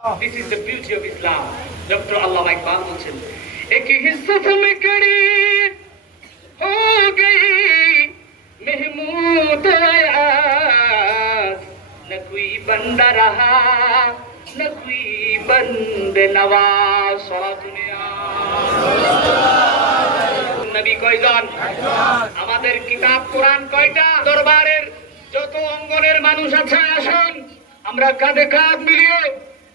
This is the beauty of Islam. Dr. Allah Iqbal বলছেন एक हिस्सत में कड़ी हो गई महमूद आयात न कोई बंदा रहा न कोई बंद नवाज सारा दुनिया নবী কয়জন আমাদের কিতাব কোরআন কয়টা দরবারের যত অঙ্গনের মানুষ আছে আসুন আমরা কাঁধে কাঁধ মিলিয়ে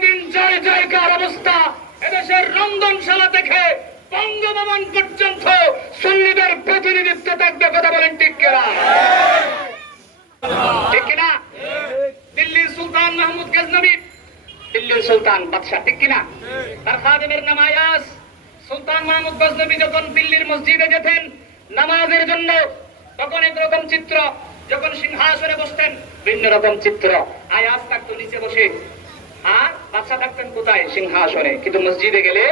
সেদিন জয় জয়কার অবস্থা। এদেশের রন্ধনশালা থেকে বঙ্গভবন পর্যন্ত সুন্নিদের প্রতিনিধিত্ব থাকবে, কথা বলেন ঠিক কেনা? ঠিক কিনা? দিল্লির সুলতান মাহমুদ দিল্লির সুলতান বাদশাহ, ঠিক কিনা? তার খাদেমের সুলতান মাহমুদ যখন দিল্লির মসজিদে যেতেন, নামাজের জন্য তখন একরকম চিত্র, যখন সিংহাসনে বসতেন, ভিন্ন রকম চিত্র। আয়াস থাকতো নিচে বসে। আর বাচ্চা থাকতেন কোথায়? সিংহাসনে। কিন্তু মসজিদে গেলে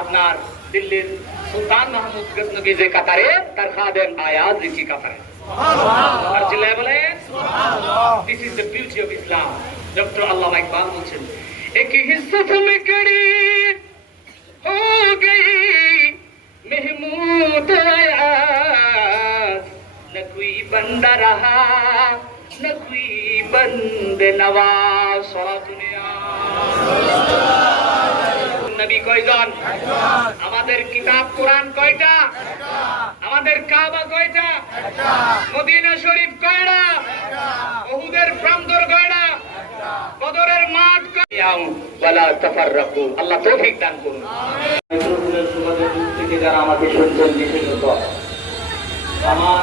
আপনার দিল্লির সুলতান মাহমুদ যে কাতারে তার খাদেন আয়াজ রিচি কাতারে। আর জেলায় বলেন this is the beauty of Islam doctor Iqbal বলছেন এক মে হো গই মেহমুদ আয়াজ না বান্দা রাহা না আমাদের কিতাব, কোরআন কয়টা? আমাদের কাবা কয়টা? মদিনা শরীফ কয়টা? বহুদের প্রান্তর কয়টা? কদরের মাঠ ওয়ালা দান করুন। যারা আমাকে শুনছেন বিশেষত আমার